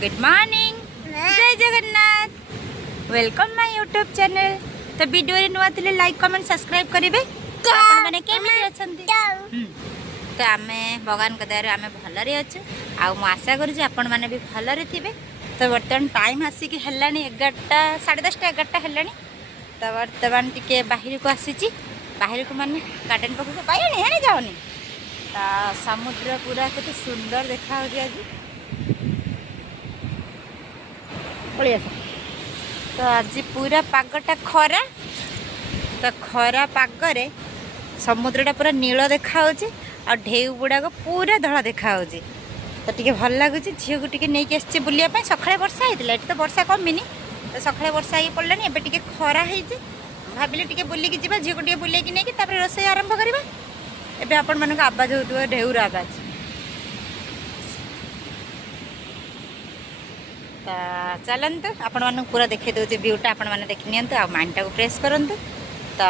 Good morning, जय Jagannath. Welcome my YouTube channel. तो video रे नुआ थिले लाइक कमेंट सब्सक्राइब करिवे। आपण माने केमिति अछंती? तो आमे भगवान के दया रे आमे भलरे अछु आ मु आशा करू जे आपण माने भी भलरे थिबे। तो वर्तमान टाइम आसी कि हेलानी 11टा 10:30 11टा हेलानी। तो वर्तमान टिके बाहिर को आसीची, बाहिर को माने गार्डन पकु पाइनी हेनी जाओनी। ता समुद्र पूरा केते सुंदर देखा हो आज। तो आज पूरा पागटा खरा, तो खरा पागरे समुद्रटा पूरा नील देखा आ ढेउ गुड़ाक पूरा धला देखा। तो टी भल लगुच। झील को टी नहीं आसी बुलाप सका वर्षा होता है, तो वर्षा कमिनी। तो सका वर्षा हो पड़ानी, एवं टी खरा भाविले टी बुलिकी जा झील को टी बुलेकी नहीं रोषे आरंभ करवा। एवं आपण मान आवाज हो ढेउर आवाज। चलतु आपण मानक पूरा देखे दूचे व्यूटा आपण मैंने देखी नि माइंड टाक फ्रेश करूँ। तो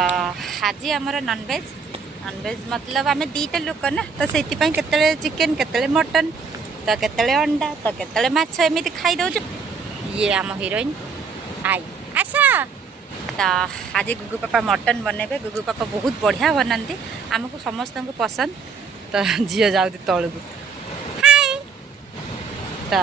आज आमर नॉनवेज नॉनवेज मतलब आम दीटा लोक ना, तो से केतले चिकेन केतले मटन तो केतले अंडा तो केतले माछ एमती खाई दौचु। ये आम हिरोइन आई आस। तो आज गुगु पापा मटन बनेबे। गुगु पापा बहुत बढ़िया बनाती, आमको समस्त को पसंद। तो झील जाऊँ तौक हाय। तो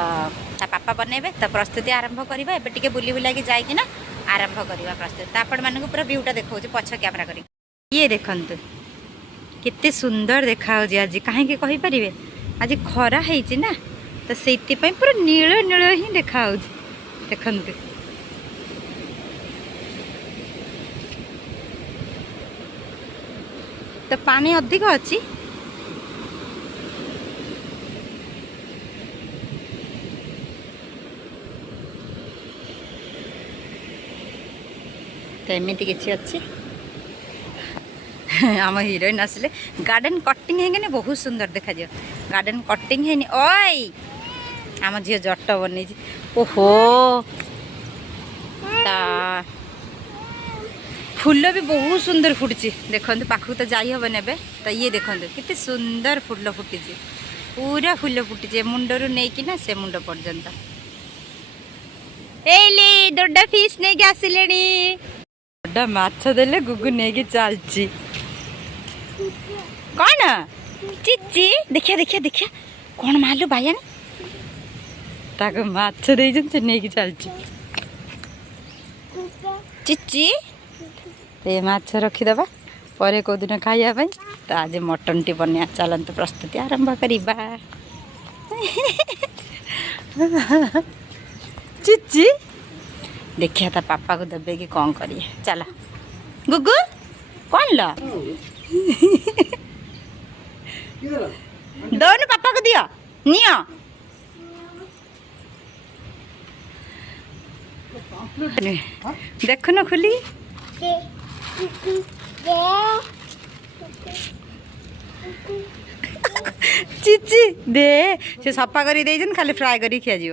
पापा बनइबे। तो प्रस्तुति आरंभ करवा। एबे टिके बुली बुलाकी जाइकिना आरंभ करवा प्रस्तुति। तो आपण मानक पूरा व्यूटा देखा पछ कैमरा कर। ये देखंतु केते सुंदर देखा आज। कहीं कहि परिबे आज खरा है ना, तो से पूरा नील नील ही देखा। देखंतु तो पानी अधिक अच्छी। तो एमती किसी अच्छी। आम हिरोइन आसिले गार्डन कटिंग है बहुत सुंदर देखा जाए। गार्डन कटिंग है ओई आम झील जट बन। ओहो फूल भी बहुत सुंदर फुटी। देखो पाखु तो जाई हेन ए। तो ये देखो कितने सुंदर फूल फुटी, पूरा फूल फुटी मुंडरू नहीं से मुंड पर्यंत। एली दोडा फिश नहीं आसिले दोडा माछ देले गुगु नहीं चलची। कौन चिची देखिया देखिया देखिया कौन मालू बायानी ताको माछ देइजन से नहीं चलची चिची। ये माछ रखीदबा परे को दिन खाइया पाई। तो आज मटन टी बनिया। चलते प्रस्तुति आरंभ करिबा। चिची देखिया ता पापा को देबे कि कौन करिए। चला गुगु कौन ला दोनों पापा को दिया निया। देखो ना खुली चिची दे से सफा कर खाली फ्राए कर खिया जी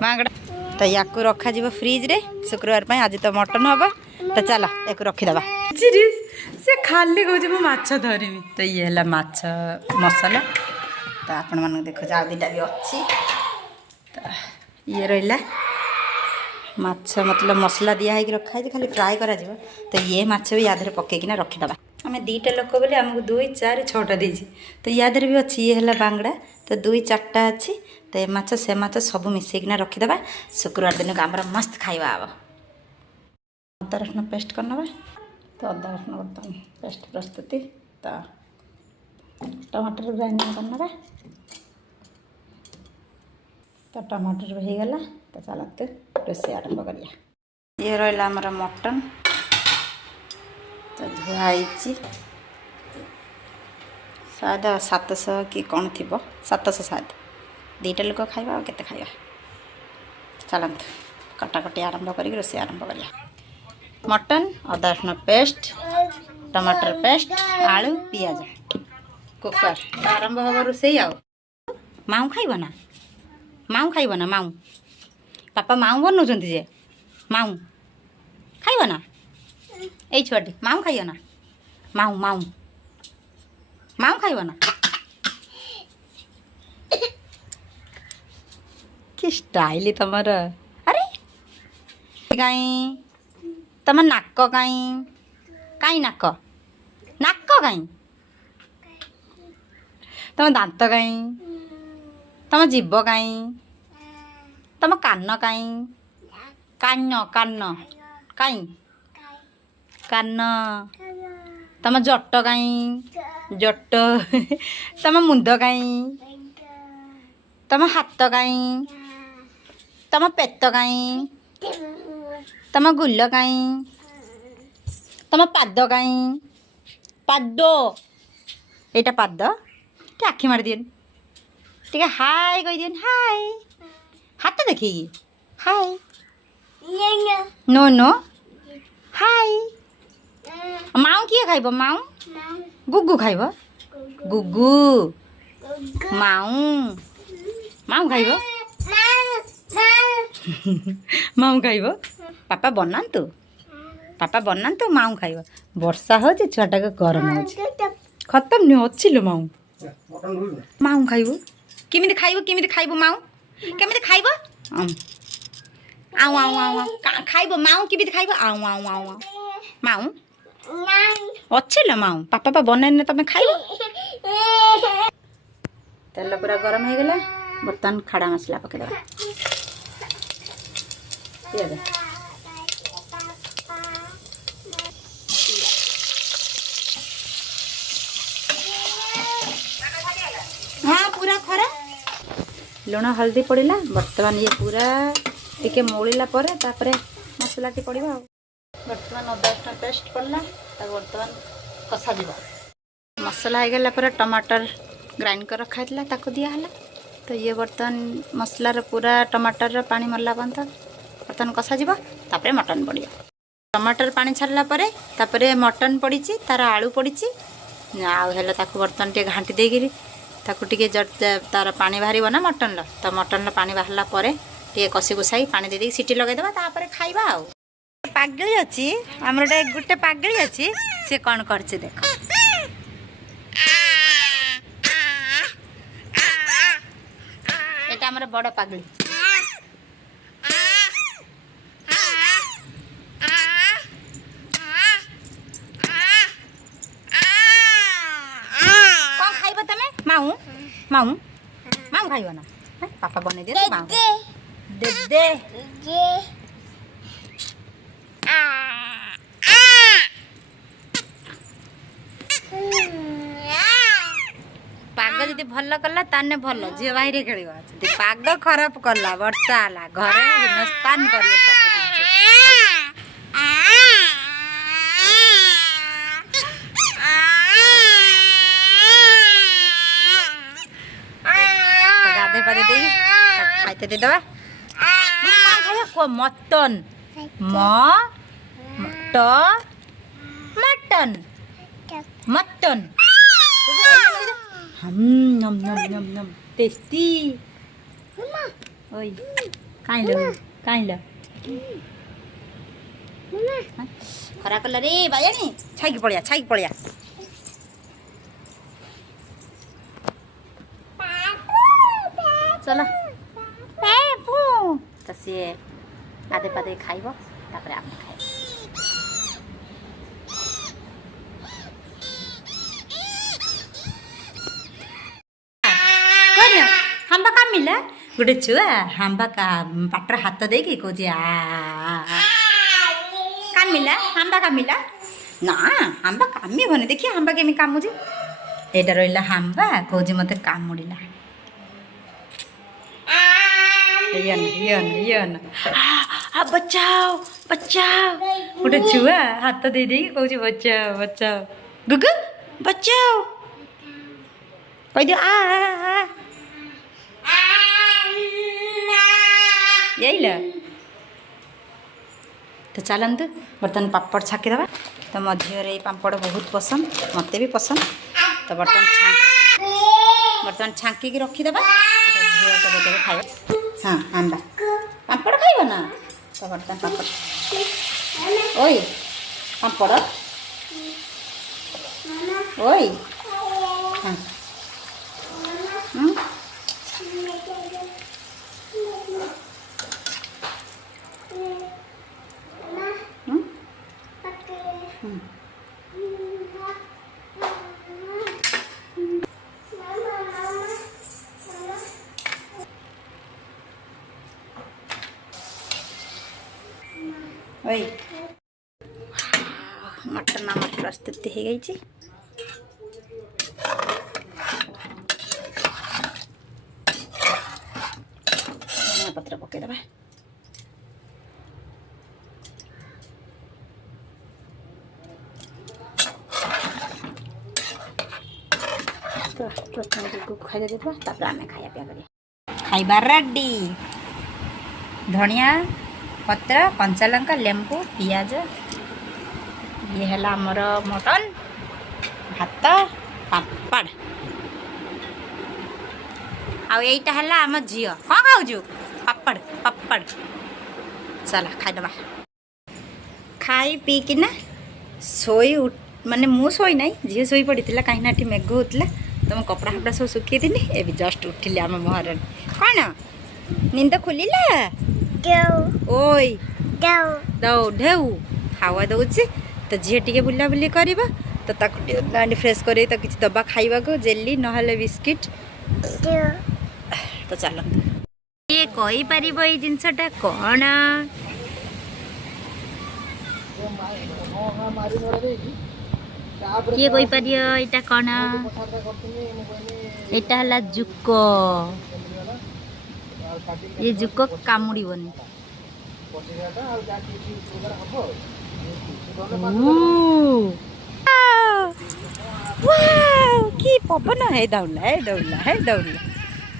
बांगड़ा। तो या रखा जी फ्रिज रे शुक्रवार पर। आज तो मटन हम। तो चल एक रखीदबा। से खाली कहे मु माछ धरमी। तो ये है माछ मसला। तो आपण मन देखो जा दीटा भी अच्छी। तो ये रहा माछ मतलब मसला दिया है कि रखा है खाली फ्राए करा। तो ये माछ भी याद पकईकिना रखीदबा। आम दीटा लोक बोले आमको 2 4 6टा देजी। तो याद भी अच्छी ये है बांगड़ा। तो 2 4टा अच्छी। तो ये माछ से माछ सब मिसेकिना रखीदबा। शुक्रवार दिन को आमर मस्त खाइबा आब। अदा रसुण पेस्ट करनबा। तो अदा रसुण बर्तमान पेस्ट प्रस्तुति। तो टमाटर ग्राइंडिंग करनबा। तो टमाटर हो गला। तो चलते रोषे आरंभ करिया। ये रहा आमर मटन। तो धुआई शायद 700 कि कौन थी 700 शायद। दीटा लोक खाइबा और केते खाइबा। चलतु कटाकटी आरंभ कर रोषे आरंभ करिया। मटन अदा रसुण पेस्ट टमाटर पेस्ट आलू पियाज कुकर आरंभ हम रोषे। आ माऊ खाइब ना माऊ खाइब ना माऊ पापा माऊ बनाऊँ जे माऊ खाइब ना এই ছুয়াটি মাউ খাইও না মাউ মাউ মাউ খাইব না कि स्टाइल तुमर अरे कहीं तुम नाक कहीं कहीं नाक नाक कहीं तुम दांत कहीं तुम जीभ कहीं तुम कान कहीं कान कान कहीं कान तुम जट कहीं जट तुम मुंड कहीं तुम हाथ कहीं तुम पेट कहीं तुम गुल कहीं तुम पाद कहीं पाद एटा पाद टे आखि मार दियन टे हाय कह दियन हाय हाथ देखिए हाय नो नो हाय माऊ किए खाइब माऊ गुगु खाइब गुगु माऊ माऊ खाइब माऊ खाइब पापा बनातु माऊ खाइब वर्षा हो छुआटा गरम हो खत्म नहीं अच्छी लो माऊ माऊ खाइब केमिति खाइब माऊ केमिति खाइब आऊ आऊ आऊ खाइब माऊ केमिति खाइब आऊ आऊ आऊ माऊ अच्छी लो माऊ पापा पा बनाने तुम खाइब तेल पूरा गरम हो गला बर्तमान खड़ा मसला पकेदबा हाँ पूरा खरा लुण हल्दी पड़ला बर्तमान ये पूरा टिके मोड़ला मसला टी पड़ा बर्तमान अदा रसुण पेस्ट पड़ला बर्तमान कषा जीव मसला हो गला टमाटर ग्राइंड कर रखा था दिहला तो ये बर्तमान मसलार पूरा टमाटर पानी मरला पर्यंत बर्तमान कषा जीव तापर मटन पड़ो टमाटर पानी छाड़ला तापर मटन पड़ी तार आलू पड़ी आउे बर्तमान टे घाटी देकर ताकू टे तार पानी बाहर ना मटन तो मटन पानी बाहरला टे कषी कुसाई पानी दे सीटी लगेदेवा तापर खाइबा आउ पागली अच्छी आमर गोटे पागली अच्छी सी कौन कर देख एटा बड़ पागली कौन खाइब तमे माऊ माऊ माऊ खाइब ना पापा बने दे माऊ दे दे पाग जी भल कला ताने भल झील बाहर खेल पाग खराब कला वर्षा है घरे हिनस्तान कर गाधे पाधे दे खाइते देदेबा मटन मटन मटन नम नम नम नम टेस्टी ओय काई ल खरा कला रे बायानी छाई पड़िया चलो तो सी आधे पाधे खाइब तापर आप खाइब हाम्बा का मिला गोटे छुआ हाम्बा का पाटर हाथ दे कि कौच कामिला हाम्बा कामिला ना हाम्बा कामी भने देखिए हाम्बा केमी कामुजी एटा रहिला हाम्बा कौच मते कामुड़िला यन बचाओ बचाओ गोटे छुआ हाथ दे दे कौच बचाओ बचाओ गुगु बचाओ कह दियो आ यही ल तो चलतु बर्तमान पापड़ छाकी दबा तो मो झीर ये पापड़ बहुत पसंद मत भी पसंद तो बर्तमान छाँकी रखीदे तो झील तो देवे खाइब हाँ आंबा पापड़ खाइब ना तो बर्तमान पापड़ ओई पापड़ ओई हाँ ओए मटन आमर प्रस्तुत हो गई। धनिया पत्र पकईदे। प्रथम को खाई देवा तापर आम खाया पिया करिया। खाइबा रेडी। धनिया पत्र कंचा लंका लेंबू पियाज ये है आमर मटन भात पापड़ आईटा है आम झी कौन खाऊ पापड़ पापड़ चला खाईदे। खाई पी किना शोई माने मु शोई ना झी शोई पड़ी कहीं मेघ होता तो मो कपड़ा फपड़ा सब सुखी थी ए जस्ट उठिले आम महारानी कौन निंद खोलिला ओई दौ ढेउ खावा दौची तो झी टे बुला बुली कर तो फ्रेश कर किसी दबा खाइबा को जेली ना बिस्किट तो चलो ये कही पार ये जिनसटा कौन किए कही पार यहाँ कौन यहाँ है जुक ये जुक कामुड़बनी कि पवन है दौड़ला है दौड़ला है दौड़ला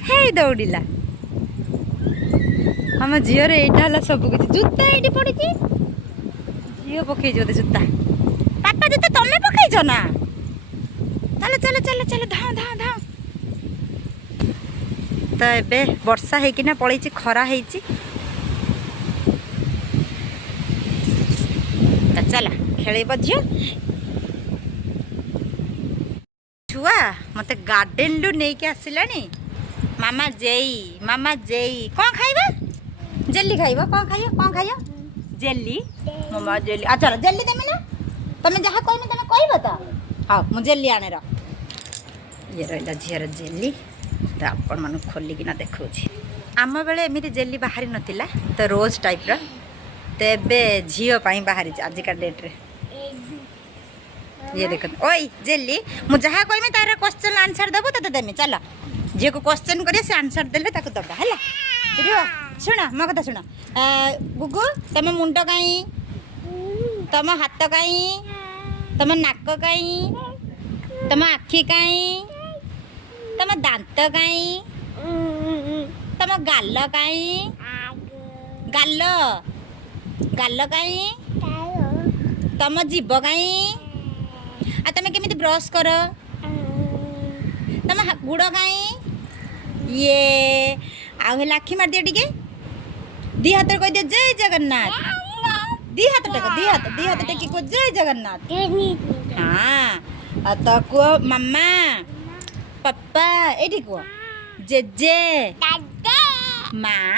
है दौड़ला आम झीर यहाँ सब किसी जूता ये पड़ी झी पकई बोधे जूता पापा जूता तमें पकईच ना चलो चलो चलो चलो धाँ धाँ धाँ तो ए वर्षा होना पड़े खरा हो चला खेल झी छुआ मत गार्डेन लु नहीं के आसला मामा जेई कौन खाइबा जेली खाइबा कौन खाइयो जेली मामा जेली आ चलो जेली देमी ना तुम जहाँ कहमी तुम कह तो हाँ मुझे जेली आने ये रहा झीर जेली तो आपण मान खोलिकिना देखा आम बेले एमती जेली बाहरी नाला तो रोज टाइप रो तो ए झील बाहरी आजिका डेट्रे ये देख ओई जेली मुझे जहाँ कहमी तार क्वेश्चन आंसर देव तो देमी चल झी को क्वेश्चन कर आंसर देले दबा है शुण मो कथा शुण गुगु तुम मुंड कहीं तुम हाथ कहीं तुम नाक कहीं तुम आखि कहीं तुम दांत कहीं तुम गाल कहीं गाल गाल कहीं तुम जीभ कहीं आ तुम केमिति ब्रश कर तुम गुड़ कहीं ये आखि मार दियो टिके दी हाथ कह दियो जय जगन्नाथ दी हाथ टेक को जय जगन्नाथ हाँ तो कह मामा पापा ये कह जेजे माँ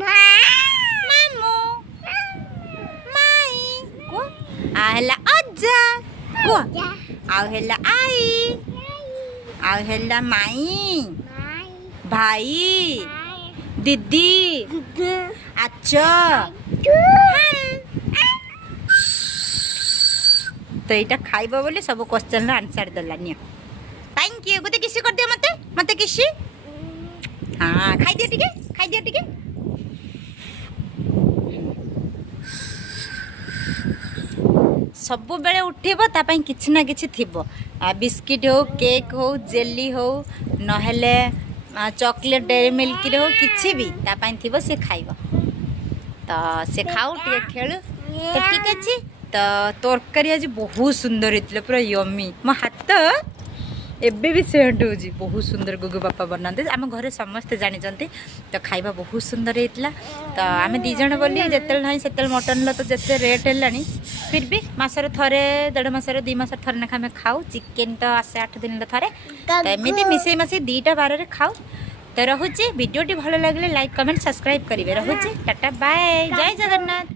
मामू माई को आहला अज्जा को आहला आई आहला माई भाई दीदी अच्छा तो यहाँ खाइब बोली सब क्वेश्चन आंसर देला थैंक यू गोटे किसी कर दियो मते मते किसी हाँ खाई दियो टिके सब बेले उठेब तापाई किछि ना किछि थिबो बिस्किट हो केक हो जेली हो नहेले चॉकलेट डेरी मिल्क रे हो किछि भी तापाई थिबो से खाइबो तो से खाऊ टिके खेलु तो ठीक अछि तो तरकारी आज बहुत सुंदर होता पूरा यमी मो हाथ एबे भी सेंट हो बहुत सुंदर गुगु बापा बनाते आम घरे समस्ते जानते तो खाइबा बहुत सुंदर होता तो आम दीज बोली जिते ना से मटन तो जिते रेट है फिर भी मसर थे 1.5 मासर 2 मासर थे ना आम खाऊ चिकेन तो आसे 8 दिन थे तो एमती मिसई मसी 2टा बार खाऊ तो रोचे भिडियोटी भल लगे लाइक कमेंट सब्सक्राइब करेंगे रोचे टाटा बाय जय जगन्नाथ।